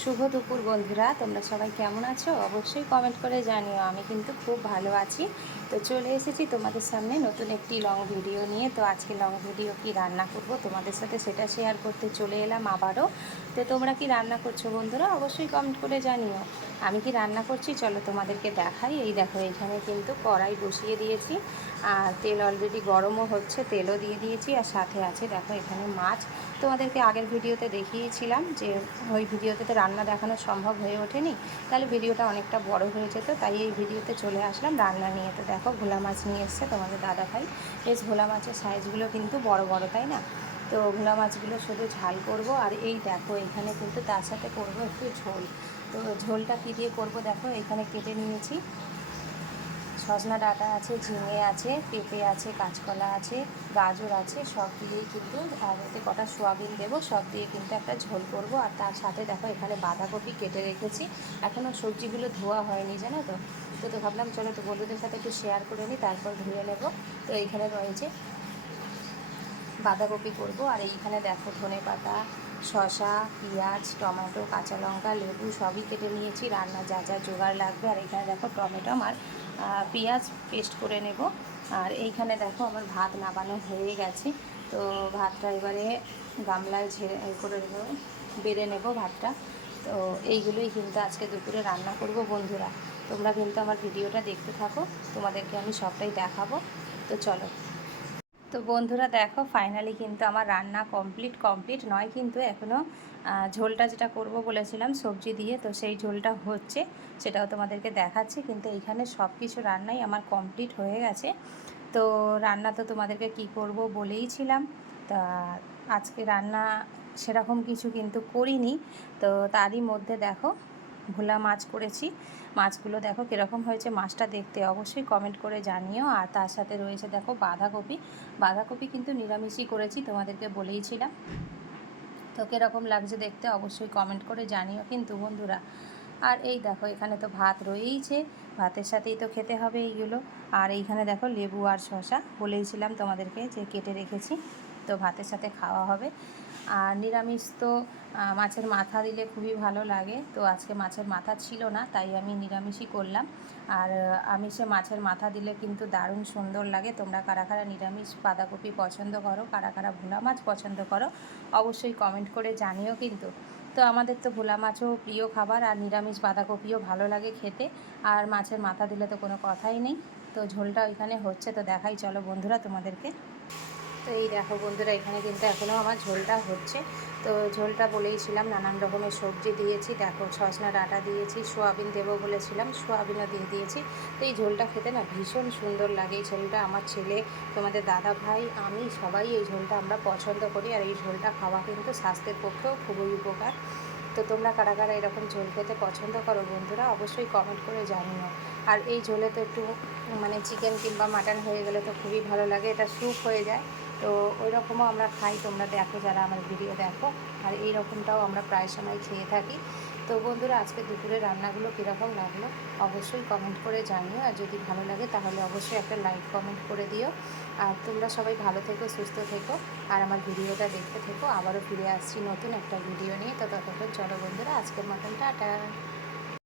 শুভ দুপুর বন্ধুরা, তোমরা সবাই কেমন আছো? অবশ্যই কমেন্ট করে জানিও। আমি কিন্তু খুব ভালো আছি। তো চলে এসেছি তোমাদের সামনে নতুন একটি লং ভিডিও নিয়ে। তো আজকে লং ভিডিও কি রান্না করব তোমাদের সাথে সেটা শেয়ার করতে চলে এলাম আবারও। তো তোমরা কি রান্না করছো বন্ধুরা? অবশ্যই কমেন্ট করে জানিও। আমি কি রান্না করছি চলো তোমাদেরকে দেখাই। এই দেখো, এখানে কিন্তু কড়াই বসিয়ে দিয়েছি আর তেল অলরেডি গরমও হচ্ছে, তেলও দিয়ে দিয়েছি। আর সাথে আছে দেখো এখানে মাছ। তোমাদেরকে আগের ভিডিওতে দেখিয়েছিলাম যে ওই ভিডিওতে তো রান্না দেখানো সম্ভব হয়ে ওঠেনি, তাহলে ভিডিওটা অনেকটা বড় হয়ে যেত, তাই এই ভিডিওতে চলে আসলাম রান্না নিয়ে। তো দেখো ভোলা মাছ নিয়ে এসছে তোমাদের দাদাভাই। বেশ ভোলা মাছের সাইজগুলো কিন্তু বড় বড়, তাই না? তো ভোলা মাছগুলো শুধু ঝাল করব। আর এই দেখো এখানে কিন্তু তার সাথে করব একটু ঝোল। তো ঝোলটা কী দিয়ে করব দেখো, এখানে কেটে নিয়েছি সজনা ডাঁটা আছে, ঝিঙে আছে, পেঁপে আছে, কাঁচকলা আছে, গাজর আছে, সব দিয়েই কিন্তু, আর এতে কটা সোয়াবিন দেবো, সব দিয়ে কিন্তু একটা ঝোল করব। আর তার সাথে দেখো এখানে বাঁধাকপি কেটে রেখেছি, এখনও সবজিগুলো ধোয়া হয়নি জানো তো। তো ভাবলাম চলো তো বন্ধুদের সাথে একটু শেয়ার করে নিই, তারপর ধুয়ে নেব। তো এইখানে রয়েছে বাঁধাকপি করব। আর এইখানে দেখো ধনেপাতা, শসা, পেঁয়াজ, টমেটো, কাঁচা লঙ্কা, লেবু সবই কেটে নিয়েছি, রান্না যা যা জোগাড় লাগবে। আর এখানে দেখো টমেটো আর পেঁয়াজ পেস্ট করে নেব। আর এইখানে দেখো আমার ভাত নামানো হয়ে গেছে। তো ভাতটা এবারে গামলায় ঝেড়ে করে বেড়ে নেব ভাতটা। তো এইগুলোই কিন্তু আজকে দুপুরে রান্না করব বন্ধুরা। তোমরা কিন্তু আমার ভিডিওটা দেখতে থাকো, তোমাদেরকে আমি সবটাই দেখাবো। তো চলো। তো বন্ধুরা দেখো ফাইনালি কিন্তু আমার রান্না কমপ্লিট নয়, কিন্তু এখনও ঝোলটা যেটা করব বলেছিলাম সবজি দিয়ে, তো সেই ঝোলটা হচ্ছে, সেটাও তোমাদেরকে দেখাচ্ছি। কিন্তু এইখানে সব কিছু রান্নাই আমার কমপ্লিট হয়ে গেছে। তো রান্না তো তোমাদেরকে কি করব বলেইছিলাম। তা আজকে রান্না সেরকম কিছু কিন্তু করিনি। তো তারই মধ্যে দেখো ভোলা মাছ করেছি। মাছগুলো দেখো কীরকম হয়েছে, মাছটা দেখতে অবশ্যই কমেন্ট করে জানিও। আর তার সাথে রয়েছে দেখো বাঁধাকপি কিন্তু নিরামিষই করেছি, তোমাদেরকে বলেইছিলাম। তো কীরকম লাগছে দেখতে অবশ্যই কমেন্ট করে জানিও কিন্তু বন্ধুরা। আর এই দেখো এখানে তো ভাত রয়েইছে, ভাতের সাথেই তো খেতে হবে এইগুলো। আর এইখানে দেখো লেবু আর শসা বলেইছিলাম তোমাদেরকে যে কেটে রেখেছি, তো ভাতের সাথে খাওয়া হবে। আর নিরামিষ তো মাছের মাথা দিলে খুবই ভালো লাগে। তো আজকে মাছের মাথা ছিল না, তাই আমি নিরামিষই করলাম। আর আমিষে মাছের মাথা দিলে কিন্তু দারুণ সুন্দর লাগে। তোমরা কারা কারা নিরামিষ বাঁধাকপি পছন্দ করো, কারা কারা ভোলা মাছ পছন্দ করো, অবশ্যই কমেন্ট করে জানিও কিন্তু। তো আমাদের তো ভোলা মাছও প্রিয় খাবার, আর নিরামিষ বাঁধাকপিও ভালো লাগে খেতে। আর মাছের মাথা দিলে তো কোনো কথাই নেই। তো ঝোলটা ওইখানে হচ্ছে, তো দেখাই চলো বন্ধুরা তোমাদেরকে। তো এই দেখো বন্ধুরা এখানে কিন্তু এখনও আমার ঝোলটা হচ্ছে। তো ঝোলটা বলেইছিলাম নানান রকমের সবজি দিয়েছি, দেখো সজনা ডাঁটা দিয়েছি, সোয়াবিন দেবো বলেছিলাম, সোয়াবিনও দিয়ে দিয়েছি। তো এই ঝোলটা খেতে না ভীষণ সুন্দর লাগে। এই ঝোলটা আমার ছেলে, তোমাদের দাদা ভাই, আমি সবাই এই ঝোলটা আমরা পছন্দ করি। আর এই ঝোলটা খাওয়া কিন্তু স্বাস্থ্যের পক্ষেও খুবই উপকার। তো তোমরা কারা কারা এরকম ঝোল খেতে পছন্দ করো বন্ধুরা, অবশ্যই কমেন্ট করে জানিও। আর এই ঝোলে তো একটু মানে চিকেন কিংবা মাটন হয়ে গেলে তো খুবই ভালো লাগে, এটা স্যুপ হয়ে যায়। তো ওই রকমও আমরা খাই, তোমরা দেখো যারা আমার ভিডিও দেখো। আর এই রকমটাও আমরা প্রায় সময় খেয়ে থাকি। তো বন্ধুরা আজকে দুপুরে রান্নাগুলো কীরকম লাগলো অবশ্যই কমেন্ট করে জানিও। আর যদি ভালো লাগে তাহলে অবশ্যই একটা লাইক কমেন্ট করে দিও। আর তোমরা সবাই ভালো থেকো, সুস্থ থেকো, আর আমার ভিডিওটা দেখতে থেকো। আবারও ফিরে আসছি নতুন একটা ভিডিও নিয়ে। তো ততক্ষণ চলো বন্ধুরা, আজকের মতন টাটা।